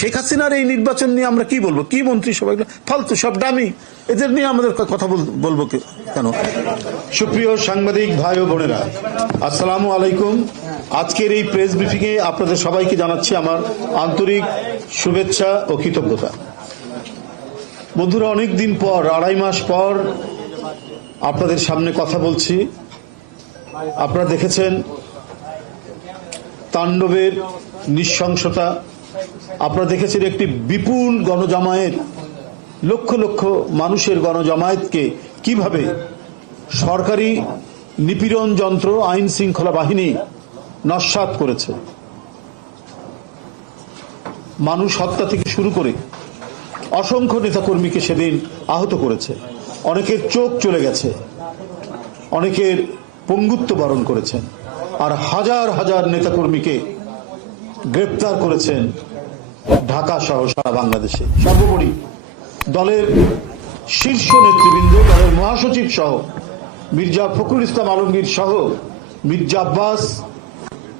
শেখ হাসিনার এই নির্বাচন নিয়ে আমরা কি বলব? কি মন্ত্রিসভা ফালতু সব ডামি এদের নিয়ে আমাদের কথা বল- বলব কেন? সুপ্রিয় সাংবাদিক ভাই ও বোনেরা, আসসালামু আলাইকুম। আজকের এই প্রেস ব্রিফিং এ আপনাদের সবাইকে জানাচ্ছি আমার আন্তরিক শুভেচ্ছা ও কৃতজ্ঞতা। বন্ধুরা অনেক দিন পর, আড়াই মাস পর আপনাদের সামনে কথা বলছি। আপনারা দেখেছেন তাণ্ডবের নৃশংসতা আপনারা দেখেছেন একটি বিপুল গণজামায়াত, লক্ষ লক্ষ মানুষের গণজামায়াতকে কীভাবে সরকারি নিপীড়ন যন্ত্র, আইন শৃঙ্খলা বাহিনী নস্বাত করেছে? মানুষ হত্যা থেকে শুরু করে অসংখ্য নেতাকর্মীকে সেদিন আহত করেছে। অনেকের চোখ চলে গেছে, অনেকের পঙ্গুত্ব বরণ করেছেন, আর হাজার হাজার নেতাকর্মীকে গ্রেপ্তার করেছেন ঢাকা সহ সারা বাংলাদেশে। সর্বোপরি দলের শীর্ষ নেতৃবৃন্দ, দলের মহাসচিব সহ মির্জা ফখরুল ইসলাম আলমগীর সহ মির্জা আব্বাস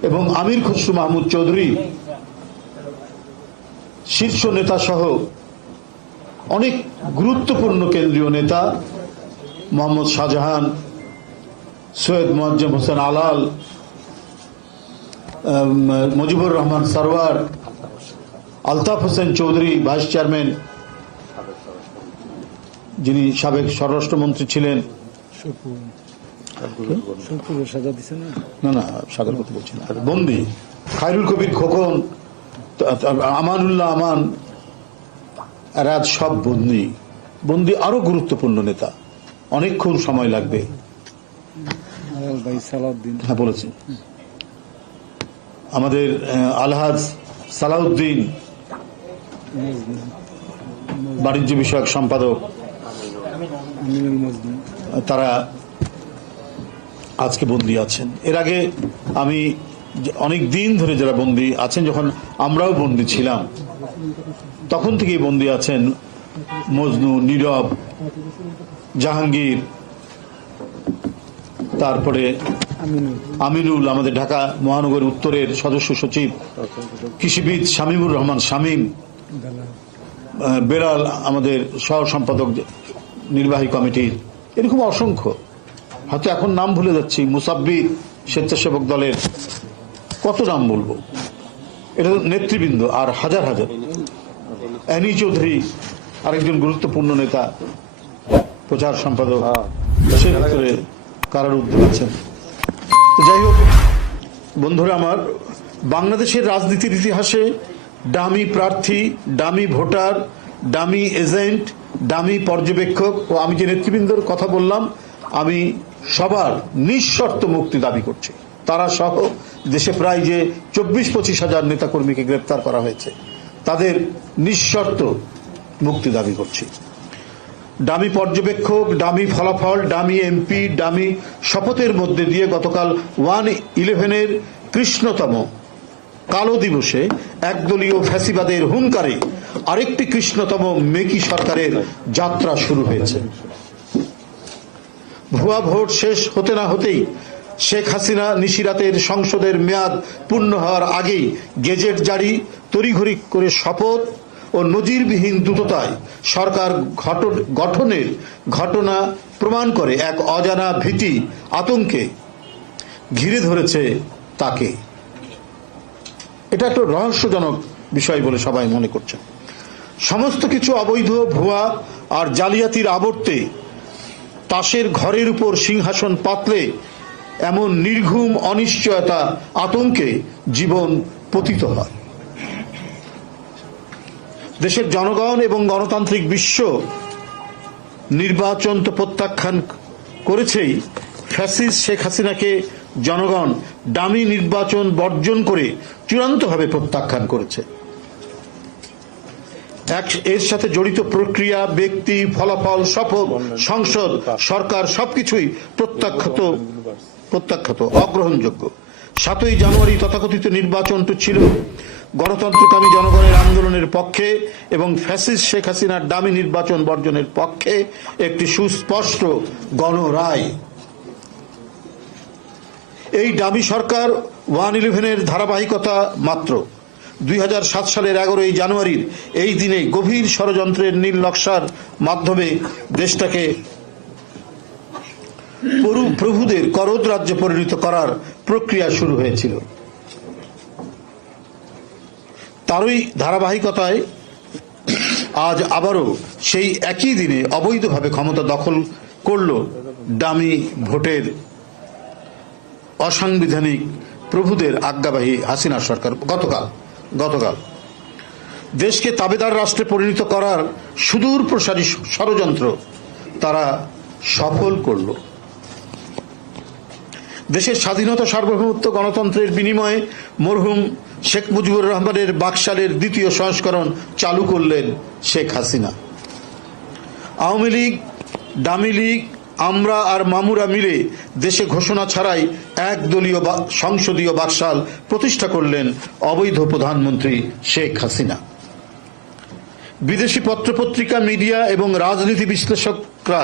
এবং আমির খসরু মাহমুদ চৌধুরী, শীর্ষ নেতা সহ অনেক গুরুত্বপূর্ণ কেন্দ্রীয় নেতা মোহাম্মদ শাহজাহান, সৈয়দ মোয়াজ্জেম হোসেন আলাল মুজিবুর রহমান সারওয়ার আলতাফ হোসেন চৌধুরী ভাইস চেয়ারম্যান, যিনি সাবেক স্বরাষ্ট্রমন্ত্রী ছিলেন। না না, সাগর কথা বলছি বন্দি, খায়রুল কবির খোকন, আমানুল্লাহ আমান এরা সব বন্দি। বন্দি আরও গুরুত্বপূর্ণ নেতা। অনেকক্ষণ সময় লাগবে। হ্যাঁ বলেছি। আমাদের আলহাজ সালাউদ্দিন বাণিজ্য বিষয়ক সম্পাদক তারা আজকে বন্দী আছেন। এর আগে আমি অনেক দিন ধরে যারা বন্দী আছেন, যখন আমরাও বন্দী ছিলাম, তখন থেকেই বন্দী আছেন মজনু, নীরব, জাহাঙ্গীর, তারপরে আমিনুল, আমাদের ঢাকা মহানগর উত্তরের সদস্য সচিব, কৃষিবিদ শামীমুর রহমান শামীম বেড়াল আমাদের সহ সম্পাদক নির্বাহী কমিটির এরকম অসংখ্য। হয়তো এখন নাম ভুলে যাচ্ছি, মুসাব্বির স্বেচ্ছাসেবক দলের, কত নাম বলব? এটা নেতৃবৃন্দ, আর হাজার হাজার। অ্যানি চৌধুরী, আরেকজন গুরুত্বপূর্ণ নেতা, প্রচার সম্পাদক, সে ভিতরে কারারুদ্ধ আছেন যাই হোক, বন্ধুরা আমার, বাংলাদেশের রাজনীতির ইতিহাসে ডামি প্রার্থী dummy voter dummy agent dummy পর্যবেক্ষক ও আমি যে নেতৃবৃন্দর কথা বললাম, আমি সবার নিঃশর্ত মুক্তি দাবি করছি। তারা সহ দেশে প্রায় যে চব্বিশ পঁচিশ হাজার নেতাকর্মীকে গ্রেপ্তার করা হয়েছে, তাদের নিঃশর্ত মুক্তি দাবি করছি। ডামি পর্যবেক্ষক ডামি ফলাফল ডামি এমপি ডামি শপথের মধ্যে দিয়ে গতকাল ওয়ান ইলেভেনের কৃষ্ণতম কালো দিবসে একদলীয় ফ্যাসিবাদের হুঙ্কারে আরেকটি কৃষ্ণতম মেকি সরকারের যাত্রা শুরু হয়েছে। ভুয়া ভোট শেষ হতে না হতেই শেখ হাসিনা নিশিরাতের সংসদের মেয়াদ পূর্ণ হওয়ার আগেই গেজেট জারি, তড়িঘড়ি করে শপথ ও নজিরবিহীন দ্রুততায় সরকার গঠনের ঘটনা প্রমাণ করে এক অজানা ভীতি, আতঙ্কে ঘিরে ধরেছে তাকে। এটা একটা রহস্যজনক বিষয় বলে সবাই মনে করছে। সমস্ত কিছু অবৈধ, ভুয়া আর জালিয়াতির আবর্তে তাসের ঘরের উপর সিংহাসন পাতলে এমন নির্ঘুম অনিশ্চয়তা আতঙ্কে জীবন পতিত হয়। দেশের জনগণ এবং গণতান্ত্রিক বিশ্ব নির্বাচন তো প্রত্যাখ্যান করেছেই। ফ্যাসিস শেখ হাসিনাকে জনগণ ডামি নির্বাচন বর্জন করে চূড়ান্তভাবে প্রত্যাখ্যান করেছে। এর সাথে জড়িত প্রক্রিয়া, ব্যক্তি, ফলাফল, শপথ, সংসদ, সরকার সবকিছুই প্রত্যাখ্যাত প্রত্যাখ্যাত, অগ্রহণযোগ্য। সাতই জানুয়ারি তথাকথিত নির্বাচনটি ছিল। গণতন্ত্রকামী জনগণের আন্দোলনের পক্ষে এবং ফ্যাসিস্ট শেখ হাসিনার দামি নির্বাচন বর্জনের পক্ষে একটি সুস্পষ্ট গণরায়। এই দাবি সরকার ওয়ান ইলেভেনের ধারাবাহিকতা মাত্র। দুই হাজার সাত সালের এগারোই জানুয়ারির এই দিনে গভীর ষড়যন্ত্রের নীল নকশার মাধ্যমে দেশটাকে প্রভুদের করদ রাজ্যে পরিণত করার প্রক্রিয়া শুরু হয়েছিল। তারই ধারাবাহিকতায় আজ আবারও সেই একই দিনে অবৈধভাবে ক্ষমতা দখল করল ডামি ভোটের অসাংবিধানিক প্রভুদের আজ্ঞাবাহী হাসিনা সরকার গতকাল গতকাল। দেশকে তাবেদার রাষ্ট্রে পরিণত করার সুদূর প্রসারী ষড়যন্ত্র তারা সফল করল। দেশের স্বাধীনতা সার্বভৌমত্ব গণতন্ত্রের বিনিময়ে মরহুম শেখ মুজিবুর রহমানের বাকশালের দ্বিতীয় সংস্করণ চালু করলেন শেখ হাসিনা। আওয়ামী লীগ, ডামি লীগ আমরা আর মামুরা মিলে দেশে ঘোষণা ছাড়াই একদলীয় সংসদীয় বাকশাল প্রতিষ্ঠা করলেন অবৈধ প্রধানমন্ত্রী শেখ হাসিনা। বিদেশি পত্রপত্রিকা মিডিয়া এবং রাজনীতি বিশ্লেষকরা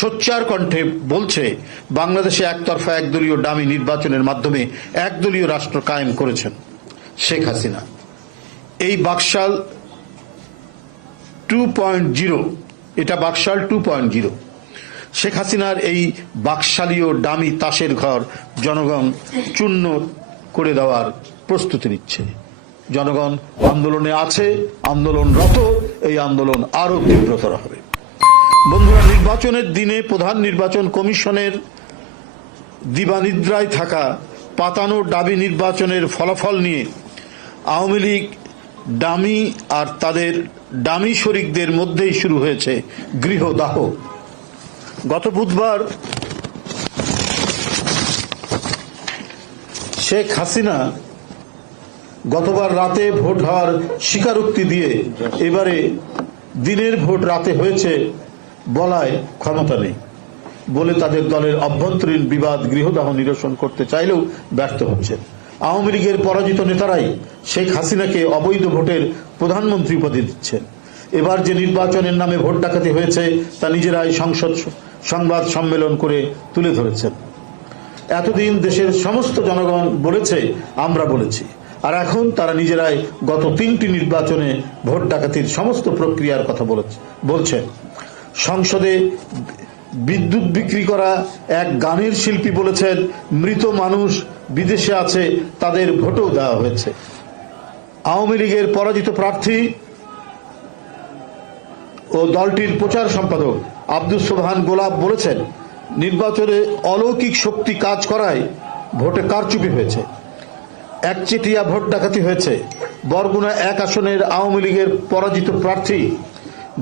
সোচ্চার কণ্ঠে বলছে, বাংলাদেশে একতরফা একদলীয় ডামি নির্বাচনের মাধ্যমে একদলীয় রাষ্ট্র কায়েম করেছেন শেখ হাসিনা। এই বাকশাল টু পয়েন্ট জিরো, এটা BAKSAL two point zero. Sheikh হাসিনার এই বাকশালীয় ডামি তাসের ঘর জনগণ চূর্ণ করে দেওয়ার প্রস্তুতি নিচ্ছে। জনগণ আন্দোলনে আছে আন্দোলনরত এই আন্দোলন আরও তীব্রতর হবে। বন্ধুরা, নির্বাচনের দিনে প্রধান নির্বাচন কমিশনের দিবানিদ্রায় থাকা পাতানো ডাবি নির্বাচনের ফলাফল নিয়ে আওয়ামী লীগ ডামি আর তাদের ডামি শরিকদের মধ্যেই শুরু হয়েছে গৃহদাহ। গত বুধবার শেখ হাসিনা গতবার রাতে ভোট হওয়ার স্বীকারোক্তি দিয়ে এবারে দিনের ভোট রাতে হয়েছে বলায় ক্ষমতা নেই বলে তাদের দলের অভ্যন্তরীণ বিবাদ, গৃহদাহ নিরসন করতে চাইলেও ব্যর্থ হচ্ছেন। আওয়ামী লীগের পরাজিত নেতারাই শেখ হাসিনাকে অবৈধ ভোটের প্রধানমন্ত্রী উপাধি দিচ্ছেন। এবার যে নির্বাচনের নামে ভোট ডাকাতি হয়েছে, তা নিজেরাই সংসদ সংবাদ সম্মেলন করে তুলে ধরেছেন। এতদিন দেশের সমস্ত জনগণ বলেছে, আমরা বলেছি। আর এখন তারা নিজেরাই গত তিনটি নির্বাচনে ভোট ডাকাতির সমস্ত প্রক্রিয়ার কথা বলেছে সংসদে বিদ্যুৎ বিক্রি করা এক গানের শিল্পী বলেছেন, মৃত মানুষ বিদেশে আছে, তাদের ভোটও দেওয়া হয়েছে। আওয়ামী লীগের পরাজিত প্রার্থী ও দলটির প্রচার সম্পাদক আব্দুল সোবহান গোলাপ বলেছেন, নির্বাচনে অলৌকিক শক্তি কাজ করায় ভোটে কারচুপি হয়েছে। একচেটিয়া ভোট ডাকাতি হয়েছে। বরগুনা এক আসনের আওয়ামী লীগের পরাজিত প্রার্থী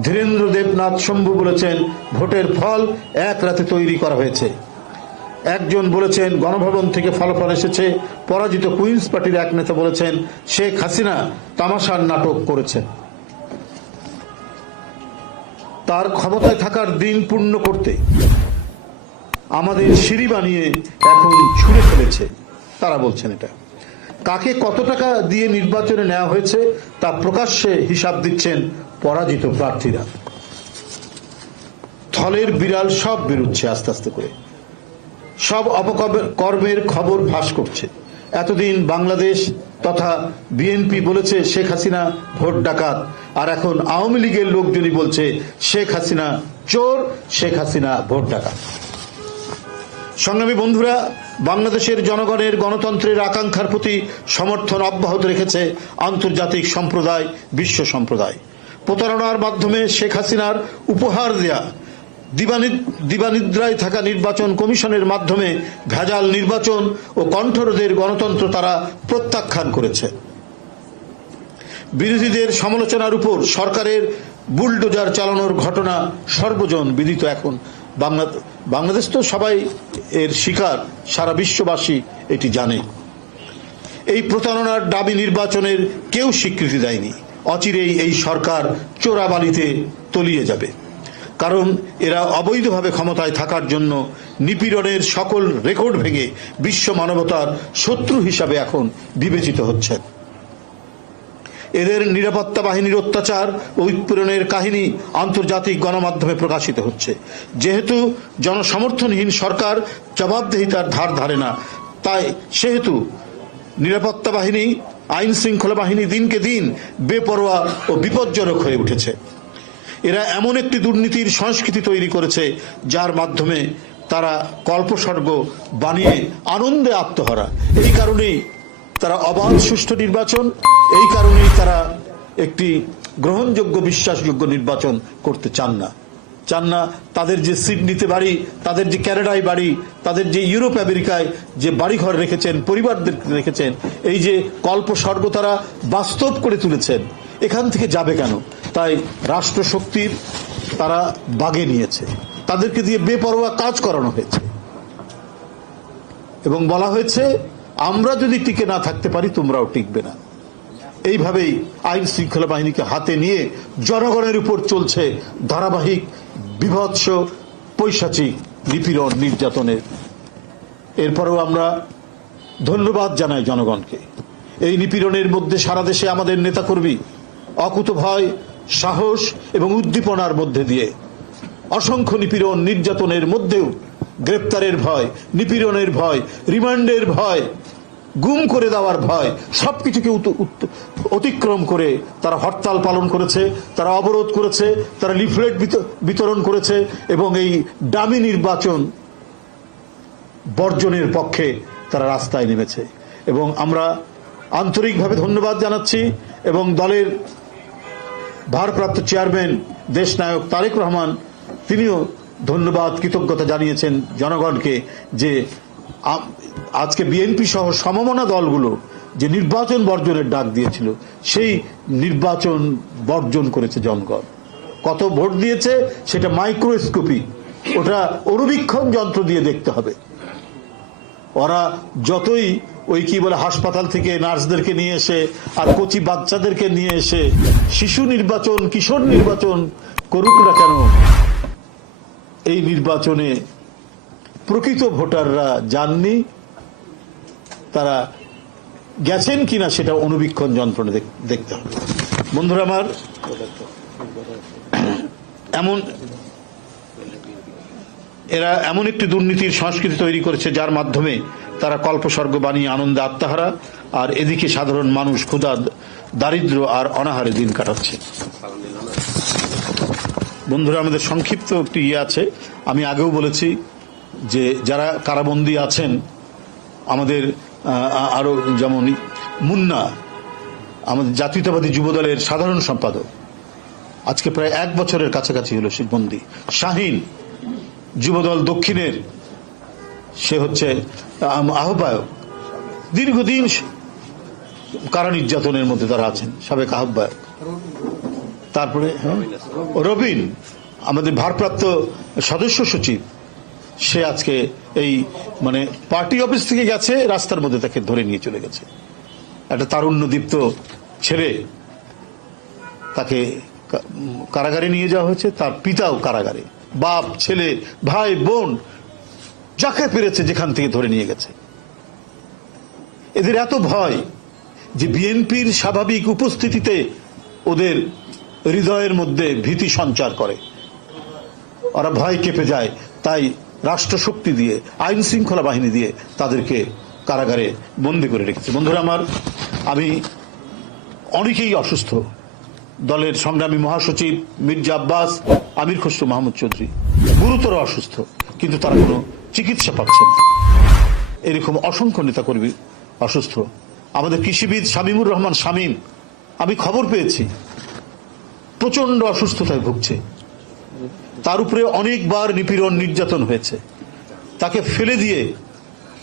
ধীরেন্দ্র দেবনাথ শম্ভু বলেছেন, ভোটের ফল এক রাতে তৈরি করা হয়েছে। একজন বলেছেন, গণভবন থেকে ফলাফল এসেছে। পরাজিত কুইন্স পার্টির এক নেতা বলেছেন, শেখ হাসিনা তামাশার নাটক করেছেন। তার ক্ষমতায় থাকার দিন পূর্ণ করতে আমাদের সিঁড়ি বানিয়ে এখন ছুঁড়ে ফেলেছে। তারা বলছেন এটা। কাকে কত টাকা দিয়ে নির্বাচনে নেওয়া হয়েছে, তা প্রকাশ্যে হিসাব দিচ্ছেন পরাজিত প্রার্থীরা। থলের বিড়াল সব বেরোচ্ছে আস্তে আস্তে করে। সব অপকর্মের খবর ফাঁস করছে। এতদিন বাংলাদেশ তথা বিএনপি বলেছে শেখ হাসিনা ভোট ডাকাত। আর এখন আওয়ামী লীগের লোকজনই বলছে শেখ হাসিনা চোর, শেখ হাসিনা ভোট ডাকাত। সংগ্রামী বন্ধুরা, বাংলাদেশের জনগণের গণতন্ত্রের আকাঙ্ক্ষার প্রতি সমর্থন অব্যাহত রেখেছে আন্তর্জাতিক সম্প্রদায়, বিশ্ব সম্প্রদায়। প্রতারণার মাধ্যমে শেখ হাসিনার উপহার দেয়া দিবানিদ্রায় থাকা নির্বাচন কমিশনের মাধ্যমে ভেজাল নির্বাচন ও কণ্ঠরোধের গণতন্ত্র তারা প্রত্যাখ্যান করেছে। বিরোধীদের সমালোচনার উপর সরকারের বুলডোজার চালানোর ঘটনা সর্বজন বিদিত এখন। বাংলা, বাংলাদেশ তো সবাই এর শিকার, সারা বিশ্ববাসী এটি জানে। এই প্রতারণার দাবি নির্বাচনের কেউ স্বীকৃতি দেয়নি। অচিরেই এই সরকার চোরাবালিতে তলিয়ে যাবে। কারণ এরা অবৈধভাবে ক্ষমতায় থাকার জন্য নিপীড়নের সকল রেকর্ড ভেঙে বিশ্ব মানবতার শত্রু হিসাবে এখন বিবেচিত হচ্ছেন এদের নিরাপত্তা বাহিনীর অত্যাচার ও উৎপীড়নের কাহিনী আন্তর্জাতিক গণমাধ্যমে প্রকাশিত হচ্ছে। যেহেতু জনসমর্থনহীন সরকার জবাবদেহিতার ধার ধারে না, তাই সেহেতু নিরাপত্তা বাহিনী আইন শৃঙ্খলা বাহিনী দিনকে দিন বেপরোয়া ও বিপজ্জনক হয়ে উঠেছে। এরা এমন একটি দুর্নীতির সংস্কৃতি তৈরি করেছে, যার মাধ্যমে তারা কল্পস্বর্গ বানিয়ে আনন্দে আত্মহারা। এই কারণেই তারা অবাধ সুষ্ঠু নির্বাচন, এই কারণেই তারা একটি গ্রহণযোগ্য, বিশ্বাসযোগ্য নির্বাচন করতে চান না। চান না, তাদের যে সিডনিতে বাড়ি, তাদের যে ক্যানাডায় বাড়ি, তাদের যে ইউরোপ, আমেরিকায় যে বাড়িঘর রেখেছেন, পরিবারদের রেখেছেন, এই যে কল্পস্বর্গ তারা বাস্তব করে তুলেছেন, এখান থেকে যাবে কেন? তাই রাষ্ট্রশক্তির তারা বাগে নিয়েছে। তাদেরকে দিয়ে বেপরোয়া কাজ করানো হয়েছে। এবং বলা হয়েছে, আমরা যদি টিকে না থাকতে পারি, তোমরাও টিকবে না। এইভাবেই আইন শৃঙ্খলা বাহিনীকে হাতে নিয়ে জনগণের উপর চলছে ধারাবাহিক বিভৎস পৈশাচিক নিপীড়ন নির্যাতনের। এরপরেও আমরা ধন্যবাদ জানাই জনগণকে। এই নিপীড়নের মধ্যে সারা দেশে আমাদের নেতাকর্মী অকুত ভয়, সাহস এবং উদ্দীপনার মধ্যে দিয়ে অসংখ্য নিপীড়ন নির্যাতনের মধ্যেও গ্রেপ্তারের ভয়, নিপীড়নের ভয়, রিমান্ডের ভয় গুম করে দেওয়ার ভয়, সবকিছুকে উত- উত- অতিক্রম করে তারা হরতাল পালন করেছে, তারা অবরোধ করেছে, তারা লিফলেট বিত- বিতরণ করেছে এবং এই ডামি নির্বাচন বর্জনের পক্ষে তারা রাস্তায় নেমেছে। এবং আমরা আন্তরিকভাবে ধন্যবাদ জানাচ্ছি এবং দলের ভারপ্রাপ্ত চেয়ারম্যান, দেশনায়ক তারেক রহমান, তিনিও ধন্যবাদ, কৃতজ্ঞতা জানিয়েছেন জনগণকে যে আজকে বিএনপি সহ সমমনা দলগুলো যে নির্বাচন বর্জনের ডাক দিয়েছিল, সেই নির্বাচন বর্জন করেছে জনগণ। কত ভোট দিয়েছে সেটা মাইক্রোস্কোপি, ওটা অনুবীক্ষণ যন্ত্র দিয়ে দেখতে হবে। ওরা যতই ওই কি বলে হাসপাতাল থেকে নার্সদেরকে নিয়ে এসে আর কচি বাচ্চাদেরকে নিয়ে এসে শিশু নির্বাচন, কিশোর নির্বাচন করুক না কেন, এই নির্বাচনে প্রকৃত ভোটাররা যাননি, তারা গেছেন কিনা সেটা অনুবীক্ষণ যন্ত্রণে দেখতে হবে। বন্ধুরা আমার, এমন, এরা এমন একটি দুর্নীতির সংস্কৃতি তৈরি করেছে যার মাধ্যমে তারা কল্পস্বর্গ বানিয়ে আনন্দে আত্মাহারা, আর এদিকে সাধারণ মানুষ ক্ষুধা, দারিদ্র আর অনাহারে দিন কাটাচ্ছে। বন্ধুরা, আমাদের সংক্ষিপ্ত একটি ইয়ে আছে। আমি আগেও বলেছি যে যারা কারাবন্দী আছেন আমাদের আহ, আরও যেমন মুন্না আমাদের জাতীয়তাবাদী যুবদলের সাধারণ সম্পাদক। আজকে প্রায় এক বছরের কাছাকাছি হলো সে বন্দী। শাহিন যুবদল দক্ষিণের সে হচ্ছে আহ্বায়ক। দীর্ঘদিন কারা নির্যাতনের মধ্যে তারা আছেন সাবেক আহ্বায়ক। তারপরে রবিন আমাদের ভারপ্রাপ্ত সদস্য সচিব। সে আজকে এই মানে পার্টি অফিস থেকে গেছে, রাস্তার মধ্যে তাকে ধরে নিয়ে চলে গেছে। একটা তারুণ্যদীপ্ত ছেলে তাকে কারাগারে নিয়ে যাওয়া হয়েছে, তার পিতাও কারাগারে। বাপ, ছেলে, ভাই, বোন, যাকে পেরেছে যেখান থেকে ধরে নিয়ে গেছে। এদের এত ভয় যে বিএনপির স্বাভাবিক উপস্থিতিতে ওদের হৃদয়ের মধ্যে ভীতি সঞ্চার করে। ওরা ভয় কেঁপে যায়, তাই রাষ্ট্রশক্তি দিয়ে, আইন শৃঙ্খলা বাহিনী দিয়ে তাদেরকে কারাগারে বন্দি করে রেখেছে। বন্ধুরা আমার, আমি অনেকেই অসুস্থ। দলের সংগ্রামী মহাসচিব মির্জা আব্বাস, আমির খসরু মাহমুদ চৌধুরী গুরুতর অসুস্থ, কিন্তু তারা কোনো চিকিৎসা পাচ্ছে না। এরকম অসংখ্য নেতাকর্মী অসুস্থ। আমাদের কৃষিবিদ শামীমুর রহমান শামীম, আমি খবর পেয়েছি প্রচণ্ড অসুস্থতায় ভুগছে। তার উপরে অনেকবার নিপীড়ন, নির্যাতন হয়েছে। তাকে ফেলে দিয়ে,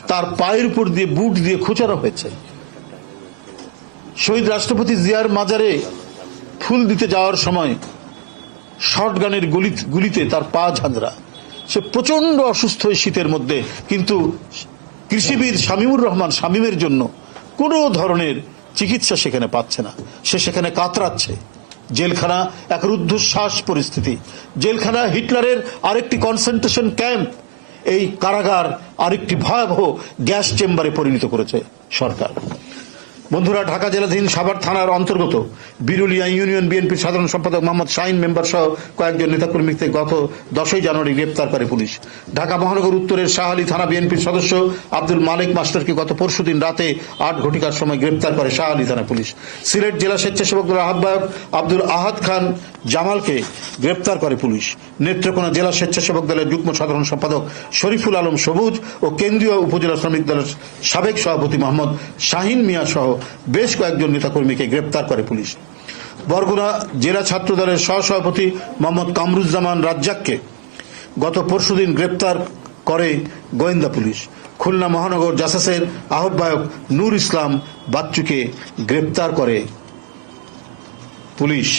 তার পায়ের উপর দিয়ে বুট দিয়ে খোঁচানো হয়েছে। শহীদ রাষ্ট্রপতি জিয়ার মাজারে ফুল দিতে যাওয়ার সময় শর্টগানের গুলি গুলিতে তার পা ঝাঁঝরা। সে প্রচণ্ড অসুস্থ এই শীতের মধ্যে, কিন্তু কৃষিবিদ শামীমুর রহমান শামীমের জন্য কোনো ধরনের চিকিৎসা সেখানে পাচ্ছে না। সে সেখানে কাতরাচ্ছে। জেলখানা এক রুদ্ধশ্বাস পরিস্থিতি। জেলখানা হিটলারের আরেকটি কনসেন্ট্রেশন ক্যাম্প। এই কারাগার আরেকটি ভয়াবহ গ্যাস চেম্বারে পরিণত করেছে সরকার। বন্ধুরা, ঢাকা জেলাধীন সাভার থানার অন্তর্গত বিরুলিয়া ইউনিয়ন বিএনপির সাধারণ সম্পাদক মোহাম্মদ শাহিন মেম্বার সহ কয়েকজন নেতাকর্মীকে গত দশই জানুয়ারি গ্রেপ্তার করে পুলিশ। ঢাকা মহানগর উত্তরের শাহালি থানা বিএনপির সদস্য আব্দুল মালিক মাস্টারকে গত পরশুদিন রাতে আট ঘটিকার সময় গ্রেপ্তার করে শাহালি থানা পুলিশ। সিলেট জেলা স্বেচ্ছাসেবক দলের আহ্বায়ক আব্দুল আহাদ খান জামালকে গ্রেপ্তার করে পুলিশ। নেত্রকোনা জেলা স্বেচ্ছাসেবক দলের যুগ্ম সাধারণ সম্পাদক শরীফুল আলম সবুজ ও কেন্দ্রীয় উপজেলা শ্রমিক দলের সাবেক সভাপতি মোহাম্মদ শাহিন মিয়া সহ বেশ কয়েকজন নেতাকর্মীকে গ্রেপ্তার করে পুলিশ। বরগুনা জেলা ছাত্র দলের সহসভাপতি মোহাম্মদ কামরুজ্জামান রাজ্জাককে গত পরশুদিন গ্রেপ্তার করে গোয়েন্দা পুলিশ। খুলনা মহানগর জাসাসের আহ্বায়ক নূর ইসলাম বাচ্চুকে গ্রেপ্তার করে পুলিশ।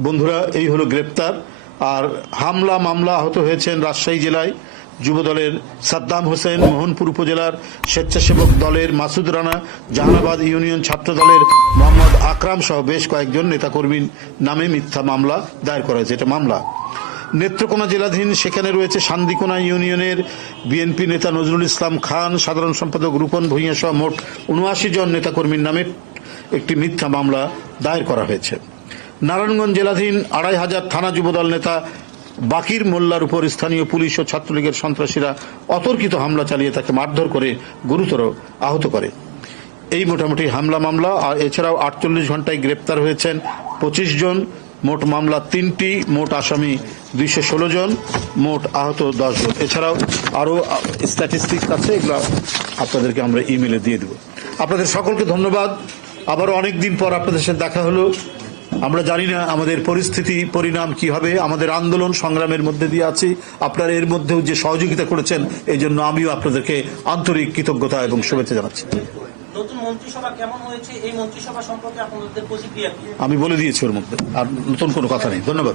বন্ধুরা, এই হলো গ্রেপ্তার। আর হামলা মামলা আহত হয়েছেন রাজশাহী জেলায় যুবদলের সাদ্দাম হোসেন, মোহনপুর উপজেলার স্বেচ্ছাসেবক দলের মাসুদ রানা, জাহানাবাদ ইউনিয়ন ছাত্র দলের মোহাম্মদ আকরাম সহ বেশ কয়েকজন নেতাকর্মীর নামে মিথ্যা মামলা দায়ের করা হয়েছে। এটা মামলা। নেত্রকোনা জেলাধীন সেখানে রয়েছে শান্দিকোনা ইউনিয়নের বিএনপি নেতা নজরুল ইসলাম খান, সাধারণ সম্পাদক রূপন ভূঁইয়া সহ মোট উনআশি জন নেতাকর্মীর নামে একটি মিথ্যা মামলা দায়ের করা হয়েছে। নারায়ণগঞ্জ জেলাধীন আড়াই হাজার থানা যুবদল নেতা বাকির মোল্লার উপর স্থানীয় পুলিশ ও ছাত্রলীগের সন্ত্রাসীরা অতর্কিত হামলা চালিয়ে তাকে মারধর করে গুরুতর আহত করে। এই মোটামুটি হামলা মামলা, আর এছাড়াও আটচল্লিশ ঘন্টায় গ্রেপ্তার হয়েছেন পঁচিশ জন, মোট মামলা তিনটি, মোট আসামি দুইশো ষোলো জন, মোট আহত দশ জন। এছাড়াও আরও স্ট্যাটিস্টিক্স আছে, এগুলো আপনাদেরকে আমরা ইমেলে দিয়ে দেব। আপনাদের সকলকে ধন্যবাদ। আবার অনেক দিন পর আপনাদের সাথে দেখা হলো। আমরা জানি না আমাদের পরিস্থিতি পরিণাম কি হবে। আমাদের আন্দোলন সংগ্রামের মধ্যে দিয়ে আছি। আপনারা এর মধ্যেও যে সহযোগিতা করেছেন এই জন্য আমিও আপনাদেরকে আন্তরিক কৃতজ্ঞতা এবং শুভেচ্ছা জানাচ্ছি। নতুন মন্ত্রিসভা কেমন হয়েছে? এই মন্ত্রিসভা সম্পর্কে আপনাদের প্রতিক্রিয়া কি? আমি বলে দিয়েছি ওর মধ্যে। আর নতুন কোনো কথা নেই। ধন্যবাদ।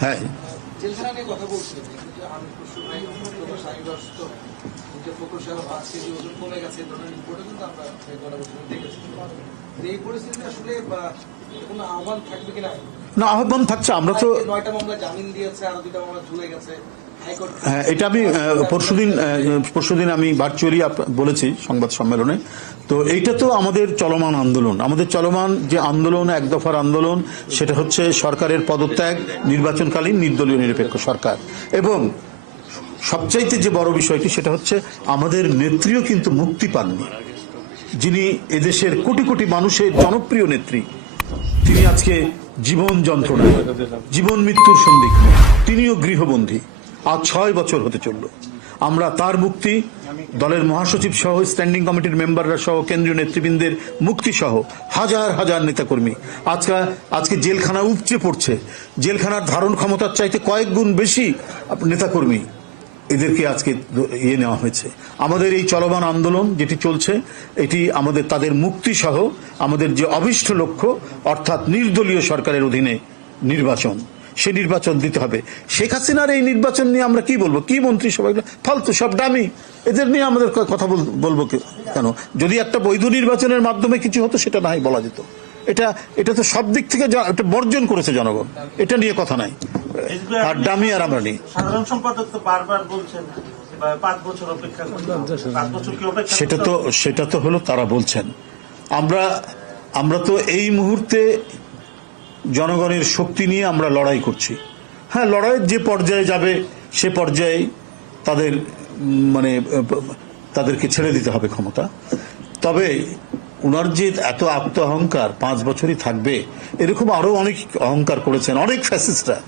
হ্যাঁ। কথা বলছিলেন। যে আমি স্বামীগ্রস্ত যে ফোকর সাহেব পাঁচ কেজি ওজন কমে গেছে ধরনের রিপোর্টও কিন্তু আমরা এই গণবসনে দেখেছি। এই পরিস্থিতিতে আসলে কোনো আহ্বান থাকবে কিনা না? আহ্বান থাকছে। আমরা তো নয়টা মামলা জামিন দিয়েছে আরও দুটা মামলা ঝুলে গেছে। হ্যাঁ এটা আমি পরশুদিন পরশুদিন আমি ভার্চুয়ালি বলেছি সংবাদ সম্মেলনে। তো এইটা তো আমাদের চলমান আন্দোলন। আমাদের চলমান যে আন্দোলন এক দফার আন্দোলন সেটা হচ্ছে সরকারের পদত্যাগ নির্বাচনকালীন নির্দলীয় নিরপেক্ষ সরকার। এবং সবচাইতে যে বড় বিষয়টি সেটা হচ্ছে আমাদের নেত্রীও কিন্তু মুক্তি পাননি। যিনি এদেশের কোটি কোটি মানুষের জনপ্রিয় নেত্রী, তিনি আজকে জীবন যন্ত্রণা, জীবন মৃত্যুর সন্দিগ্ধ তিনিও গৃহবন্দী। আজ ছয় বছর হতে চলল। আমরা তার মুক্তি, দলের মহাসচিব সহ, স্ট্যান্ডিং কমিটির মেম্বাররা সহ, কেন্দ্রীয় নেতৃবৃন্দের মুক্তি সহ, হাজার হাজার নেতাকর্মী। আজকে আজকে জেলখানা উপচে পড়ছে। জেলখানার ধারণ ক্ষমতার চাইতে কয়েক গুণ বেশি নেতাকর্মী। এদেরকে আজকে ইয়ে নেওয়া হয়েছে। আমাদের এই চলমান আন্দোলন যেটি চলছে, এটি আমাদের, তাদের মুক্তি সহ আমাদের যে অভিষ্ট লক্ষ্য, অর্থাৎ নির্দলীয় সরকারের অধীনে নির্বাচন, সে নির্বাচন দিতে হবে। শেখ হাসিনার এই নির্বাচন নিয়ে আমরা কি বলব? কি মন্ত্রিসভা ফালতু সব ডামি এদের নিয়ে আমাদের কথা বল- বলব কেন? যদি একটা বৈধ নির্বাচনের মাধ্যমে কিছু হতো, সেটা নাই বলা যেত। এটা এটা তো সব দিক থেকে এটা বর্জন করেছে জনগণ। এটা নিয়ে কথা নাই। আর ডামি আর আমরা নেই। সাধারণ সম্পাদক তো বারবার বলছেন সেটা তো সেটা তো হলো তারা বলছেন। আমরা আমরা তো এই মুহূর্তে জনগণের শক্তি নিয়ে আমরা লড়াই করছি। হ্যাঁ লড়াইয়ের যে পর্যায়ে যাবে সে পর্যায়ে তাদের মানে তাদেরকে ছেড়ে দিতে হবে ক্ষমতা। তবে ওনার যে এত আত্ম অহংকার পাঁচ বছরই থাকবে, এরকম আরও অনেক অহংকার করেছেন, অনেক ফ্যাসিস্টরা।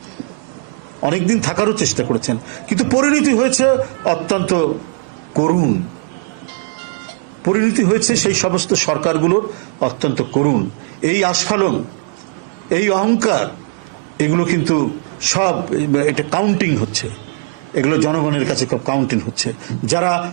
অনেকদিন থাকারও চেষ্টা করেছেন। কিন্তু পরিণতি হয়েছে অত্যন্ত করুণ। পরিণতি হয়েছে সেই সমস্ত সরকারগুলোর অত্যন্ত করুণ। এই আস্ফালন, এই অহংকার, এগুলো কিন্তু সব, এটা কাউন্টিং হচ্ছে। এগুলো জনগণের কাছে কাউন্টিং হচ্ছে। যারা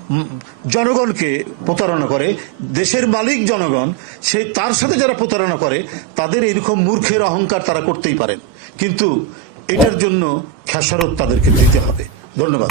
জনগণকে প্রতারণা করে, দেশের মালিক জনগণ, সে তার সাথে যারা প্রতারণা করে, তাদের এইরকম মূর্খের অহংকার তারা করতেই পারেন। কিন্তু এটার জন্য খেসারত তাদেরকে দিতে হবে। ধন্যবাদ।